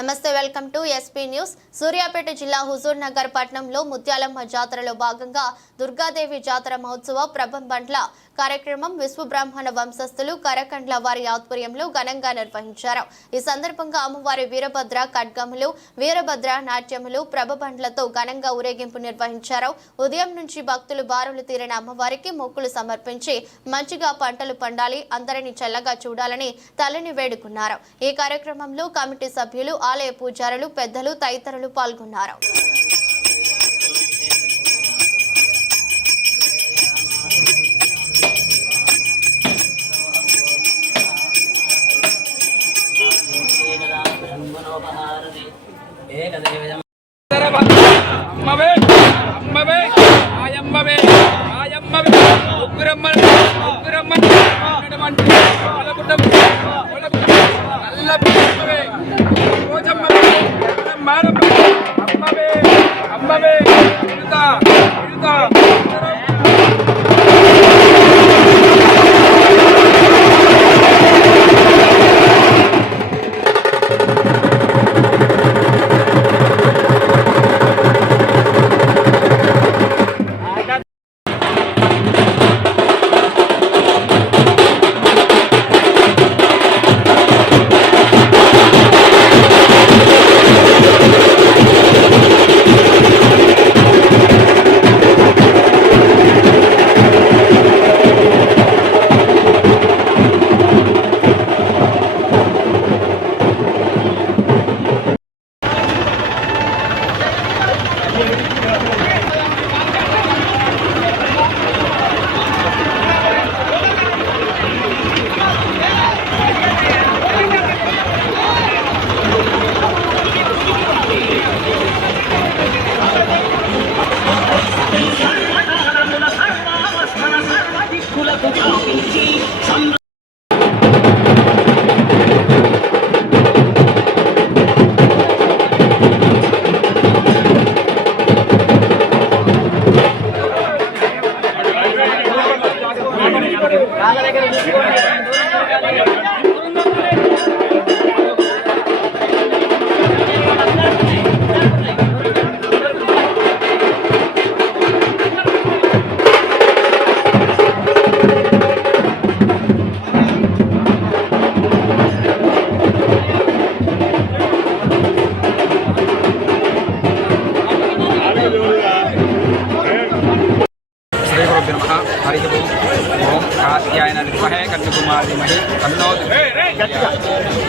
నమస్తే, welcome to SP news. Suryapet జిల్లా హుజూర్ నగర్ పట్టణంలో ముత్యాలమ్మ జాతరలో భాగంగా దుర్గాదేవి జాతర మహోత్సవ ప్రభంబండ్ల కార్యక్రమం విశ్వబ్రాహ్మణ వంశస్థులు కరకండ్ల వారి ఆధ్వర్యంలో ఘనంగా నిర్వహించారు. ఈ సందర్భంగా అమ్మవారి వీరభద్ర ఖడ్గములు, వీరభద్ర నాట్యములు, ప్రభబండ్లతో ఘనంగా ఊరేగింపు నిర్వహించారు. ఉదయం నుంచి భక్తులు బారులు తీరిన అమ్మవారికి మొక్కులు సమర్పించి మంచిగా పంటలు పండాలి, అందరినీ చల్లగా చూడాలని తల్లిని వేడుకున్నారు. ఈ కార్యక్రమంలో కమిటీ సభ్యులు, ఆలయ పూజారులు, పెద్దలు తదితరులు పాల్గొన్నారు.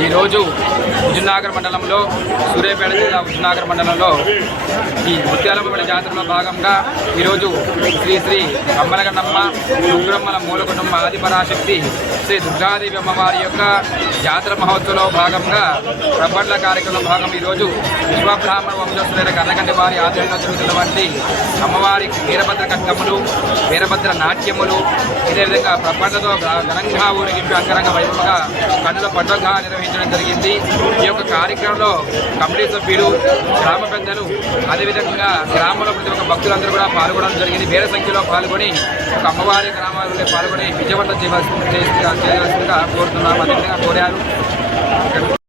ఈరోజు హుజూర్నగర్ మండలంలో సూర్యాపేట జిల్లా హుజూర్నగర్ మండలంలో ఈ ముత్యాలమ్మ జాతరలో భాగంగా ఈరోజు శ్రీ శ్రీ అమ్మలగన్నమ్మ రుద్రమ్మల మూల కుటుంబ ఆదిపరాశక్తి శ్రీ దుర్గాదేవి అమ్మవారి యొక్క జాతర మహోత్సవంలో భాగంగా ప్రబండ్ల కార్యక్రమంలో భాగం ఈరోజు విశ్వబ్రాహ్మణ వంశస్థులైన కన్నకంటి వారి ఆధ్వర్యంలో జరుగుతున్నటువంటి అమ్మవారి వీరభద్ర ఖడ్గములు, వీరభద్ర నాట్యములు, ఇదేవిధంగా ప్రబండ్లతో ఘనంగా ఊరేగింపు అంగరంగ వైభవంగా కన్నుల పండుగ నిర్వహించడం జరిగింది. ఈ యొక్క కార్యక్రమంలో కమిటీ సభ్యులు, గ్రామ పెద్దలు, అదేవిధంగా గ్రామంలో ప్రతి ఒక్క భక్తులందరూ కూడా పాల్గొనడం జరిగింది. వేల సంఖ్యలో పాల్గొని ఒక అమ్మవారి గ్రామాలలో పాల్గొని విజయవంతం చేయవలసిందిగా కోరుతున్నాము. అదేవిధంగా కోరారు.